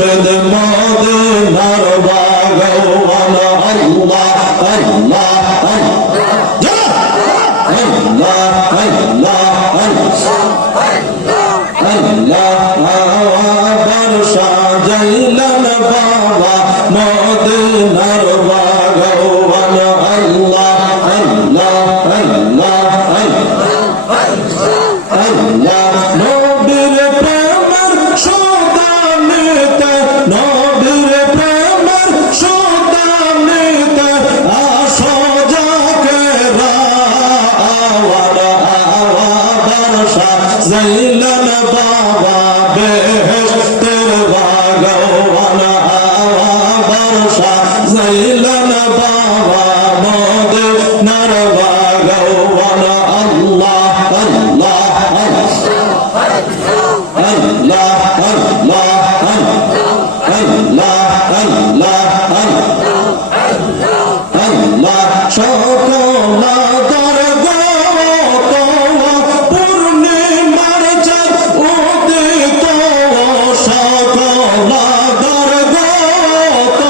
মুর্শিদ মদিনার বাগান আল্লাহ আল্লাহ সাজাইলেন বাবা মদিনার বাগান আল্লাহ আল্লাহ আল্লাহ আল্লাহ নবীর প্রেমের সুদানিতে নবীর প্রেমের সুদানিতে আসো জাকেরা আওয়ার সাজাইলেন বাবা বেহেশতের বাগান আওয়ার সাজাইলেন বাবা মদিনার বাগান আল্লাহ আল্লাহ আল্লাহ আল্লাহ আল্লাহ আল্লাহ আল্লাহ সকল দরগত পূর্ণিমার চাঁদ উদিত সকল দরগত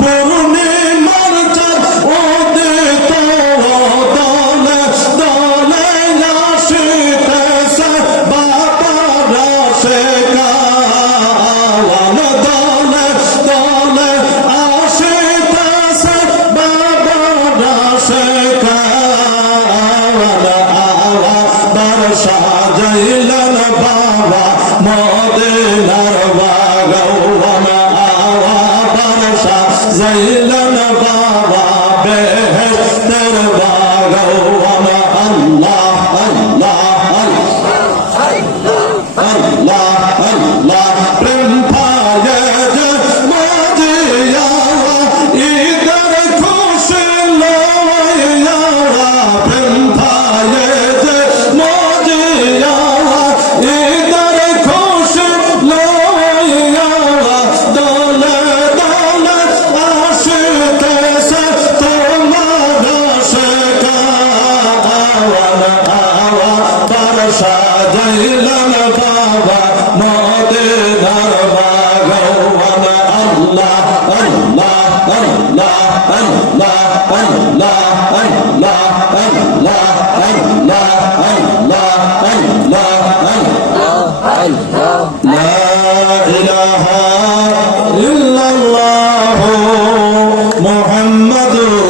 পূর্ণিমার চাঁদ উদিত দলে দলে আসিতেছে বাবা রাশেকাওয়ান দলে দলে আসিতেছে বাবা রাশেকাওয়ান আবার সাজাইলেন বাবা মদিনার বাগান আবার সাজাইলেন বাবা বেহেশতের বাগান আল্লাহ আল্লাহ আল্লাহ আল্লাহ প্রেম পায়ে যে মজিয়াওয়া ঈদের খুশি লইয়াওয়া প্রেম পায়ে যে মজিয়াওয়া ঈদের খুশি লইয়াওয়া দলে দলে আসিতেছে তোমার আশিকাওয়ান আবার সাজাইলেন বাবা মদিনার বাগান আল্লাহ আল্লাহ আল্লাহ আল্লাহ আল্লাহ আল্লাহ আল্লাহ আল্লাহ আল্লাহ আল্লাহ লা ইলাহা ইল্লাল্লাহ মুহাম্মাদুর